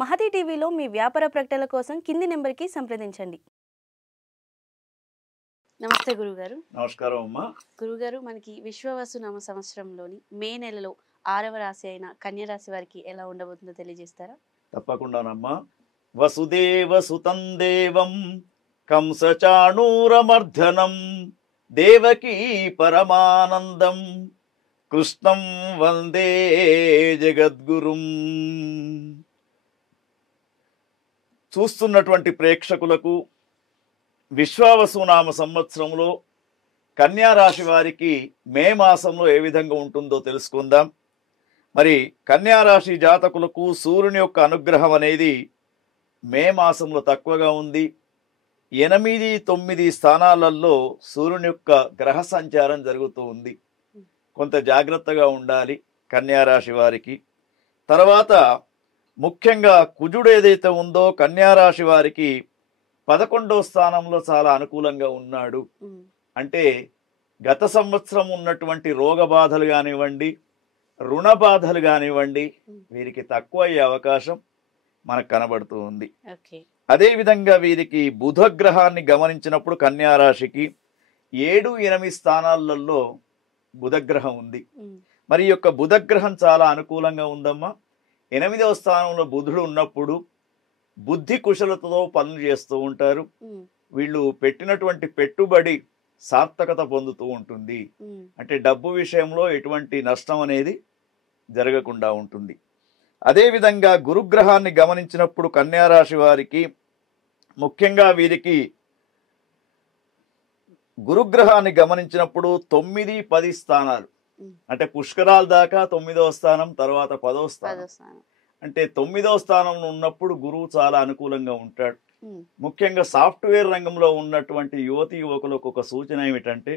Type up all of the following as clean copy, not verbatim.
మహతి టీవీలో మీ వ్యాపార ప్రకటనల కోసం కింది నెంబర్కి సంప్రదించండి. నమస్తే గురుగారు. నమస్కారం అమ్మా. గురుగారు, మనకి విశ్వవసునామ సంవత్సరంలోని మే నెలలో 6వ రాశి అయిన కన్య రాశి వారికి ఎలా ఉండబోతుందో తెలియజేస్తారా? తప్పకుండానమ్మా. వసుదేవ సుతం దేవం కంసచాణూరమర్ధనం దేవకీ పరమానందం కృష్ణం వందే జగద్గురుం. చూస్తున్నటువంటి ప్రేక్షకులకు విశ్వావసునామ సంవత్సరంలో కన్యా రాశి వారికి మే మాసంలో ఏ విధంగా ఉంటుందో తెలుసుకుందాం. మరి కన్యా రాశి జాతకులకు సూర్యుని యొక్క అనుగ్రహం అనేది మే మాసంలో తక్కువగా ఉంది. 8, 9 స్థానాలలో సూర్యుని యొక్క గ్రహ సంచారం జరుగుతూ ఉంది. కొంత జాగ్రత్తగా ఉండాలి కన్యా రాశి వారికి. తర్వాత ముఖ్యంగా కుజుడు ఏదైతే ఉందో కన్యా రాశి వారికి 11వ స్థానంలో చాలా అనుకూలంగా ఉన్నాడు. అంటే గత సంవత్సరం ఉన్నటువంటి రోగ బాధలు కానివ్వండి, రుణ బాధలు కానివ్వండి, వీరికి తక్కువ అయ్యే అవకాశం మనకు కనబడుతూ ఉంది. అదేవిధంగా వీరికి బుధ గ్రహాన్ని గమనించినప్పుడు కన్యా రాశికి 7, 8 స్థానాలలో బుధగ్రహం ఉంది. మరి ఈ యొక్క బుధగ్రహం చాలా అనుకూలంగా ఉందమ్మా. 8వ స్థానంలో బుధుడు ఉన్నప్పుడు బుద్ధి కుశలతతో పనులు చేస్తూ ఉంటారు. వీళ్ళు పెట్టినటువంటి పెట్టుబడి సార్థకత పొందుతూ ఉంటుంది. అంటే డబ్బు విషయంలో ఎటువంటి నష్టం అనేది జరగకుండా ఉంటుంది. అదేవిధంగా గురుగ్రహాన్ని గమనించినప్పుడు కన్యా రాశి వారికి ముఖ్యంగా వీరికి గురుగ్రహాన్ని గమనించినప్పుడు 9, 10 స్థానాలు, అంటే పుష్కరాల దాకా 9వ స్థానం, తర్వాత 10వ స్థానం. అంటే 9వ స్థానంలో ఉన్నప్పుడు గురువు చాలా అనుకూలంగా ఉంటాడు. ముఖ్యంగా సాఫ్ట్వేర్ రంగంలో ఉన్నటువంటి యువతి యువకులకు ఒక సూచన ఏమిటంటే,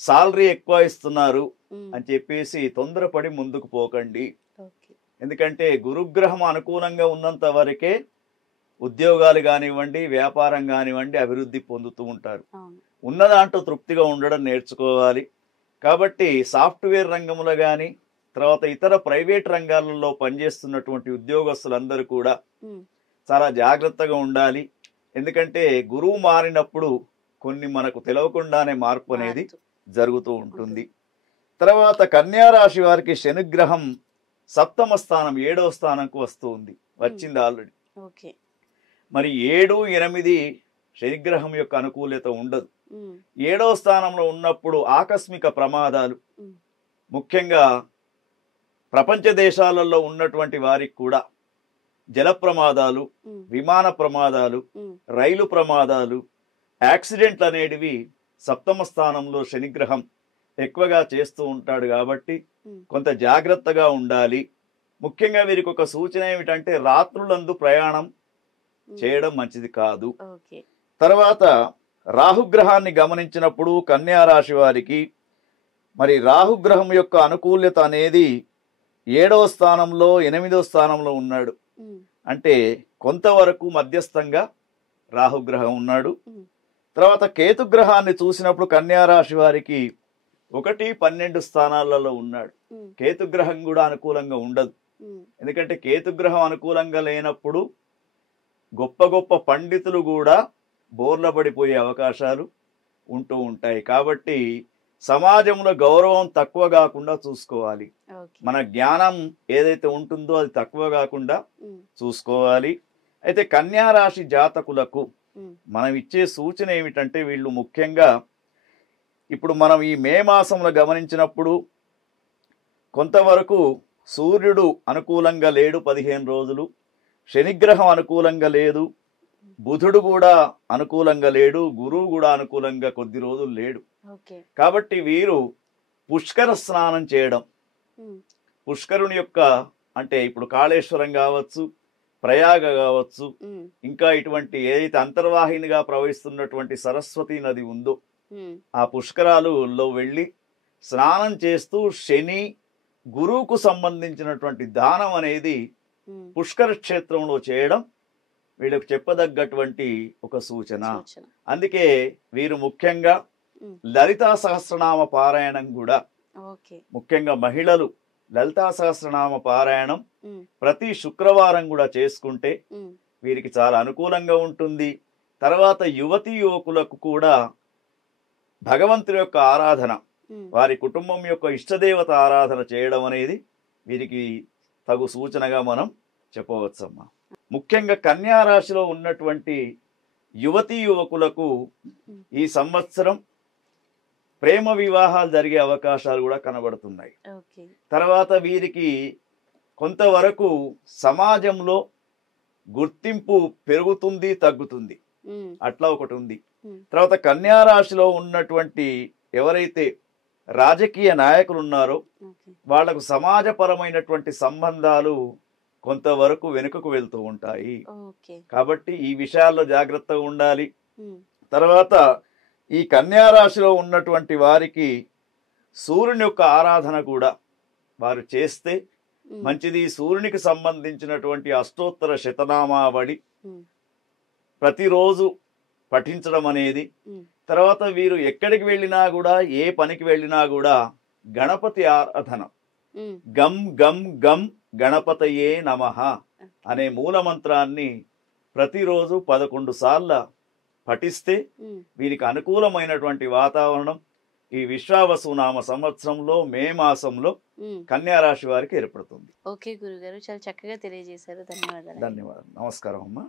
సాలరీ ఎక్కువ ఇస్తున్నారు అని చెప్పేసి తొందరపడి ముందుకు పోకండి. ఎందుకంటే గురుగ్రహం అనుకూలంగా ఉన్నంత వరకే ఉద్యోగాలు కానివ్వండి, వ్యాపారం కానివ్వండి అభివృద్ధి పొందుతూ ఉంటారు. ఉన్న దాంట్లో తృప్తిగా ఉండడం నేర్చుకోవాలి. కాబట్టి సాఫ్ట్వేర్ రంగంలో కానీ, తర్వాత ఇతర ప్రైవేట్ రంగాలలో పనిచేస్తున్నటువంటి ఉద్యోగస్తులందరూ కూడా చాలా జాగ్రత్తగా ఉండాలి. ఎందుకంటే గురువు మారినప్పుడు కొన్ని మనకు తెలియకుండానే మార్పు అనేది జరుగుతూ ఉంటుంది. తర్వాత కన్యా రాశి వారికి శనిగ్రహం 7వ స్థానం, 7వ స్థానంకు వస్తూ ఉంది, వచ్చింది ఆల్రెడీ. మరి 7, 8 శనిగ్రహం యొక్క అనుకూలత ఉండదు. 7వ స్థానంలో ఉన్నప్పుడు ఆకస్మిక ప్రమాదాలు, ముఖ్యంగా ప్రపంచ దేశాలలో ఉన్నటువంటి వారికి కూడా జల ప్రమాదాలు, విమాన ప్రమాదాలు, రైలు ప్రమాదాలు, యాక్సిడెంట్లు అనేటివి 7వ స్థానంలో శనిగ్రహం ఎక్కువగా చేస్తూ ఉంటాడు. కాబట్టి కొంత జాగ్రత్తగా ఉండాలి. ముఖ్యంగా వీరికి ఒక సూచన ఏమిటంటే రాత్రులందు ప్రయాణం చేయడం మంచిది కాదు. తర్వాత రాహుగ్రహాన్ని గమనించినప్పుడు కన్యా రాశి వారికి మరి రాహుగ్రహం యొక్క అనుకూల్యత అనేది 7వ స్థానంలో, 8వ స్థానంలో ఉన్నాడు. అంటే కొంతవరకు మధ్యస్థంగా రాహుగ్రహం ఉన్నాడు. తర్వాత కేతుగ్రహాన్ని చూసినప్పుడు కన్యా రాశి వారికి 1, 12 స్థానాలలో ఉన్నాడు. కేతుగ్రహం కూడా అనుకూలంగా ఉండదు. ఎందుకంటే కేతుగ్రహం అనుకూలంగా లేనప్పుడు గొప్ప గొప్ప పండితులు కూడా బోర్ల పడిపోయే అవకాశాలు ఉంటూ ఉంటాయి. కాబట్టి సమాజంలో గౌరవం తక్కువ కాకుండా చూసుకోవాలి. మన జ్ఞానం ఏదైతే ఉంటుందో అది తక్కువ కాకుండా చూసుకోవాలి. అయితే కన్యా రాశి జాతకులకు మనం ఇచ్చే సూచన ఏమిటంటే, వీళ్ళు ముఖ్యంగా ఇప్పుడు మనం ఈ మే మాసంలో గమనించినప్పుడు కొంతవరకు సూర్యుడు అనుకూలంగా లేడు 15 రోజులు, శనిగ్రహం అనుకూలంగా లేదు, బుధుడు కూడా అనుకూలంగా లేడు, గురువు కూడా అనుకూలంగా కొద్ది రోజులు లేడు. కాబట్టి వీరు పుష్కర స్నానం చేయడం, పుష్కరుని యొక్క అంటే ఇప్పుడు కాళేశ్వరం కావచ్చు, ప్రయాగ కావచ్చు, ఇంకా ఇటువంటి ఏదైతే అంతర్వాహినిగా ప్రవహిస్తున్నటువంటి సరస్వతి నది ఉందో ఆ పుష్కరాలలో వెళ్ళి స్నానం చేస్తూ శని గురువుకు సంబంధించినటువంటి దానం అనేది పుష్కర క్షేత్రంలో చేయడం వీళ్ళకు చెప్పదగ్గటువంటి ఒక సూచన. అందుకే వీరు ముఖ్యంగా లలితా సహస్రనామ పారాయణం కూడా ముఖ్యంగా మహిళలు లలితా సహస్రనామ పారాయణం ఉమ్, ప్రతి శుక్రవారం కూడా చేసుకుంటే ఉమ్, వీరికి చాలా అనుకూలంగా ఉంటుంది. తర్వాత యువతీ యువకులకు కూడా భగవంతుని యొక్క ఆరాధన, ఉమ్, వారి కుటుంబం యొక్క ఇష్టదేవత ఆరాధన చేయడం అనేది వీరికి తగు సూచనగా మనం చెప్పవచ్చమ్మా. ముఖ్యంగా కన్యా రాశిలో ఉన్నటువంటి యువతీ యువకులకు ఈ సంవత్సరం ప్రేమ వివాహాలు జరిగే అవకాశాలు కూడా కనబడుతున్నాయి. ఓకే. తర్వాత వీరికి కొంతవరకు సమాజంలో గుర్తింపు పెరుగుతుంది, తగ్గుతుంది, ఉమ్, అట్లా ఒకటి ఉంది. ఉమ్, తర్వాత కన్యా రాశిలో ఉన్నటువంటి ఎవరైతే రాజకీయ నాయకులు ఉన్నారో ఓకే. వాళ్లకు సమాజపరమైనటువంటి సంబంధాలు కొంతవరకు వెనుకకు వెళ్తూ ఉంటాయి. ఓకే. కాబట్టి ఈ విషయాల్లో జాగ్రత్తగా ఉండాలి. ఉమ్, తర్వాత ఈ కన్యా రాశిలో ఉన్నటువంటి వారికి సూర్యుని యొక్క ఆరాధన కూడా వారు చేస్తే ఉమ్, మంచిది. సూర్యునికి సంబంధించినటువంటి అష్టోత్తర శతనామావళి ఉమ్, ప్రతిరోజు పఠించడం అనేది, ఉమ్, తర్వాత వీరు ఎక్కడికి వెళ్ళినా కూడా, ఏ పనికి వెళ్ళినా కూడా గణపతి ఆరాధన, ఉమ్, గం గం గం గణపతయే నమః అనే మూల మంత్రాన్ని ప్రతిరోజు 11 సార్లు పఠిస్తే ఉమ్. వీరికి అనుకూలమైనటువంటి వాతావరణం ఈ విశ్వావసునామ సంవత్సరంలో మే మాసంలో ఉమ్. కన్యా రాశి వారికి ఏర్పడుతుంది. ఓకే గురుగారు, చాలా చక్కగా తెలియజేశారు. ధన్యవాదాలు. ధన్యవాదాలు. నమస్కారం అమ్మా.